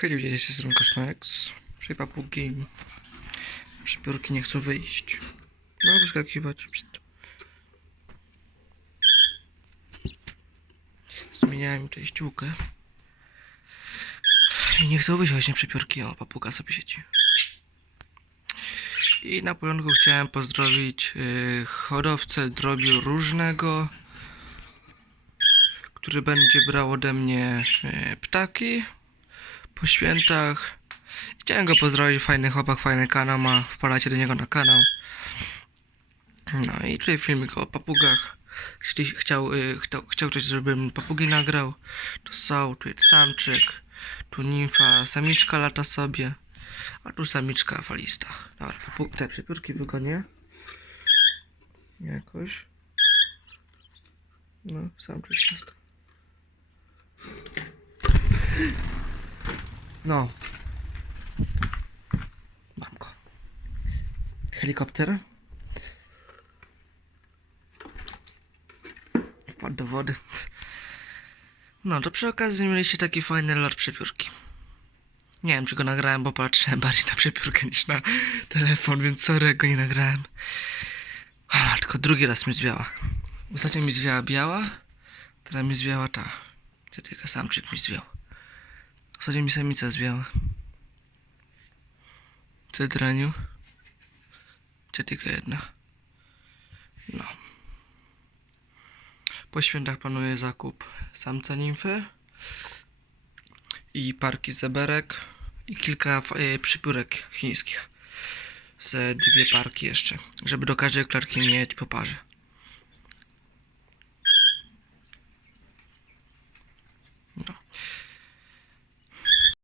Hej, ludzie, jest z Kosmex. Przy papugi. Przypiórki nie chcą wyjść. No, wyskakiwać. Pst. Zmieniałem tutaj ściółkę. I nie chcą wyjść właśnie przypiórki. O, papuga sobie siedzi. I na początku chciałem pozdrowić yy, hodowcę drobiu różnego, który będzie brał ode mnie yy, ptaki po świętach. Chciałem go pozdrowić, fajny chłopak, fajny kanał ma, wpadajcie do niego na kanał. No i tutaj filmik o papugach. Jeśli chciał, y, chciał, chciał ktoś, żebym papugi nagrał, to są, tu jest samczyk, tu nimfa, samiczka lata sobie, a tu samiczka falista. Dobra, papu- te przepiórki wygonię. Jakoś. No, samczyk jest. No. Mam go. Helikopter. Wpadł do wody. No, to przy okazji mieliście taki fajny lot przepiórki. Nie wiem, czy go nagrałem, bo patrzyłem bardziej na przepiórkę niż na telefon, więc sorry, go nie nagrałem. A, tylko drugi raz mi zwiała. Ostatnio mi zwiała biała, teraz mi zwiała ta. Tylko samczyk mi zwiał. Ostatnio mi samica zwiała. Co draniu? Czy tylko jedna? No. Po świętach planuje zakup samca nimfy i parki zeberek i kilka e, przypiórek chińskich. Ze dwie parki jeszcze, żeby do każdej klarki mieć po parze.